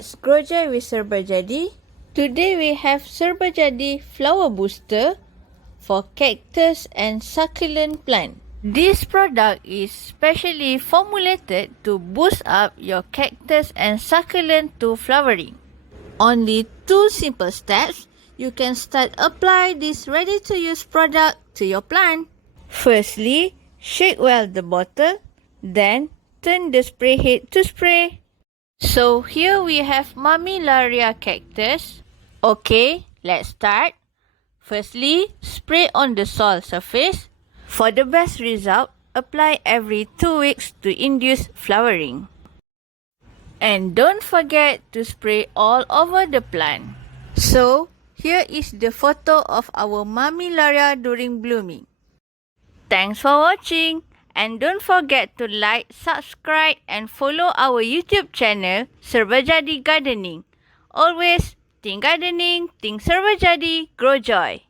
Let's grow joy with Serbajadi. Today we have Serbajadi flower booster for cactus and succulent plant. This product is specially formulated to boost up your cactus and succulent to flowering. Only 2 simple steps, you can start apply this ready-to-use product to your plant. Firstly, shake well the bottle, then turn the spray head to spray. So here we have Mammillaria cactus. Okay, let's start. Firstly, spray on the soil surface. For the best result, apply every 2 weeks to induce flowering. And don't forget to spray all over the plant. So, here is the photo of our Mammillaria during blooming. Thanks for watching. And don't forget to like, subscribe and follow our YouTube channel, Serbajadi Gardening. Always think gardening, think Serbajadi, grow joy.